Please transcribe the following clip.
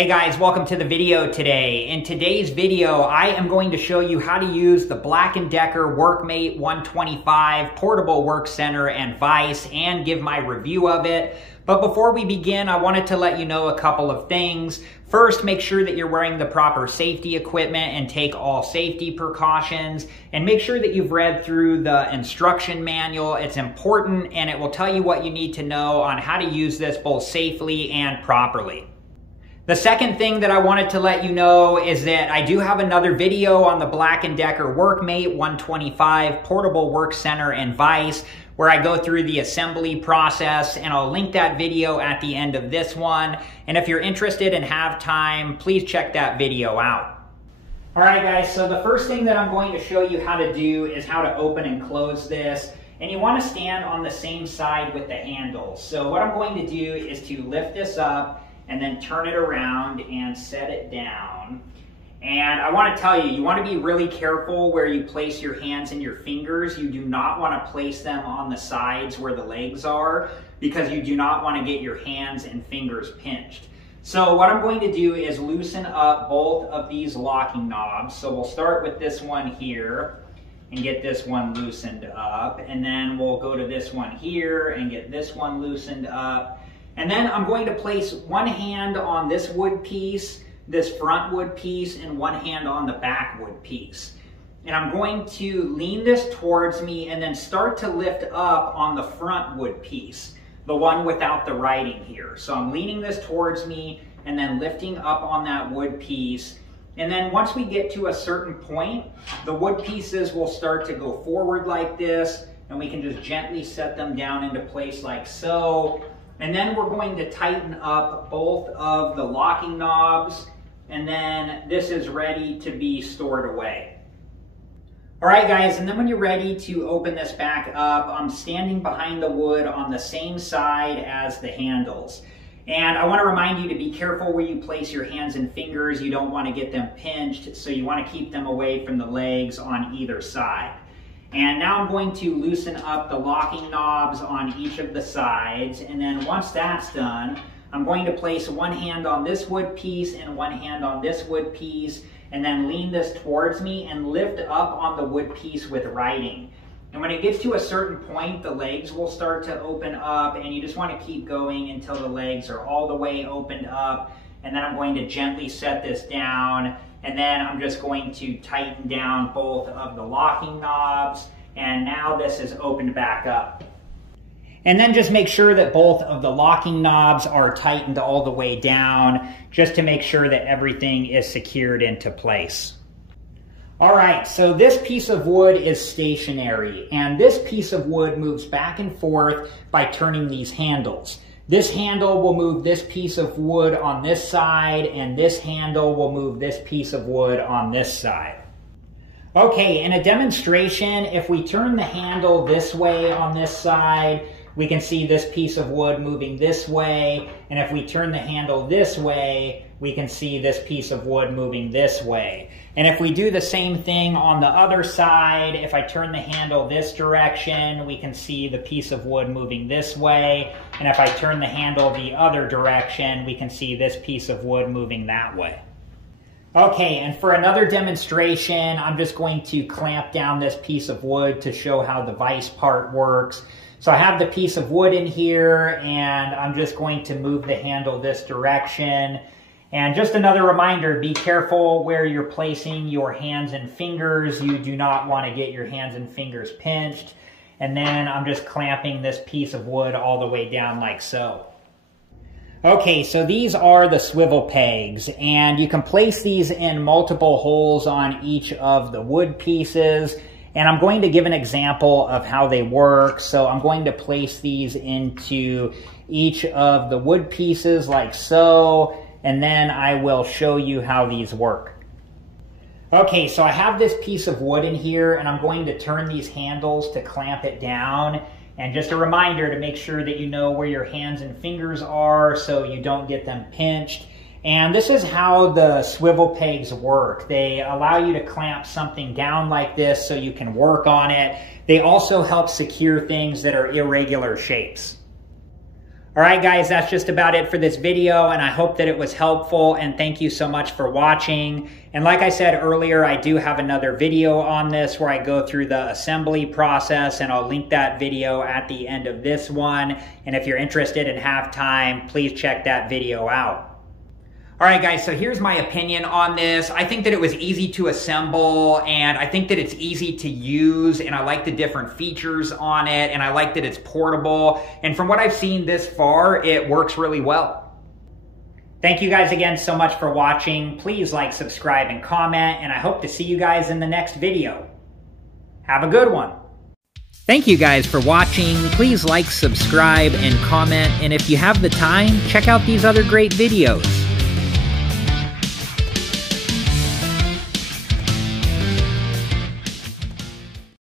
Hey guys, welcome to the video today. In today's video, I am going to show you how to use the Black & Decker Workmate 125 portable work center and vise and give my review of it. But before we begin, I wanted to let you know a couple of things. First, make sure that you're wearing the proper safety equipment and take all safety precautions. And make sure that you've read through the instruction manual. It's important and it will tell you what you need to know on how to use this both safely and properly. The second thing that I wanted to let you know is that I do have another video on the Black & Decker Workmate 125 portable work center and vise where I go through the assembly process, and I'll link that video at the end of this one. And if you're interested and have time, please check that video out. All right guys, so the first thing that I'm going to show you how to do is how to open and close this. And you want to stand on the same side with the handles. So what I'm going to do is to lift this up and then turn it around and set it down. And I want to tell you, you want to be really careful where you place your hands and your fingers. You do not want to place them on the sides where the legs are because you do not want to get your hands and fingers pinched. So what I'm going to do is loosen up both of these locking knobs. So we'll start with this one here and get this one loosened up. And then we'll go to this one here and get this one loosened up. And then I'm going to place one hand on this wood piece, this front wood piece, and one hand on the back wood piece. And I'm going to lean this towards me and then start to lift up on the front wood piece, the one without the writing here. So I'm leaning this towards me and then lifting up on that wood piece. And then once we get to a certain point, the wood pieces will start to go forward like this, and we can just gently set them down into place like so. And then we're going to tighten up both of the locking knobs, and then this is ready to be stored away. All right guys, and then when you're ready to open this back up, I'm standing behind the wood on the same side as the handles. And I want to remind you to be careful where you place your hands and fingers. You don't want to get them pinched, so you want to keep them away from the legs on either side. And now I'm going to loosen up the locking knobs on each of the sides. And then once that's done, I'm going to place one hand on this wood piece and one hand on this wood piece, and then lean this towards me and lift up on the wood piece with writing. And when it gets to a certain point, the legs will start to open up, and you just want to keep going until the legs are all the way opened up. And then I'm going to gently set this down. And then I'm just going to tighten down both of the locking knobs. And now this is opened back up. And then just make sure that both of the locking knobs are tightened all the way down, just to make sure that everything is secured into place. All right, so this piece of wood is stationary, and this piece of wood moves back and forth by turning these handles. This handle will move this piece of wood on this side, and this handle will move this piece of wood on this side. Okay, in a demonstration, if we turn the handle this way on this side, we can see this piece of wood moving this way, and if we turn the handle this way, we can see this piece of wood moving this way. And if we do the same thing on the other side, if I turn the handle this direction, we can see the piece of wood moving this way. And if I turn the handle the other direction, we can see this piece of wood moving that way. Okay, and for another demonstration, I'm just going to clamp down this piece of wood to show how the vise part works. So I have the piece of wood in here, and I'm just going to move the handle this direction. And just another reminder, be careful where you're placing your hands and fingers. You do not want to get your hands and fingers pinched. And then I'm just clamping this piece of wood all the way down like so. Okay, so these are the swivel pegs, and you can place these in multiple holes on each of the wood pieces. And I'm going to give an example of how they work. So I'm going to place these into each of the wood pieces like so. And then I will show you how these work. Okay, so I have this piece of wood in here, and I'm going to turn these handles to clamp it down. And just a reminder to make sure that you know where your hands and fingers are so you don't get them pinched. And this is how the swivel pegs work. They allow you to clamp something down like this so you can work on it. They also help secure things that are irregular shapes. All right, guys, that's just about it for this video, and I hope that it was helpful, and thank you so much for watching. And like I said earlier, I do have another video on this where I go through the assembly process, and I'll link that video at the end of this one. And if you're interested and have time, please check that video out. All right, guys, so here's my opinion on this. I think that it was easy to assemble, and I think that it's easy to use, and I like the different features on it, and I like that it's portable. And from what I've seen this far, it works really well. Thank you guys again so much for watching. Please like, subscribe, and comment, and I hope to see you guys in the next video. Have a good one. Thank you guys for watching. Please like, subscribe, and comment, and if you have the time, check out these other great videos.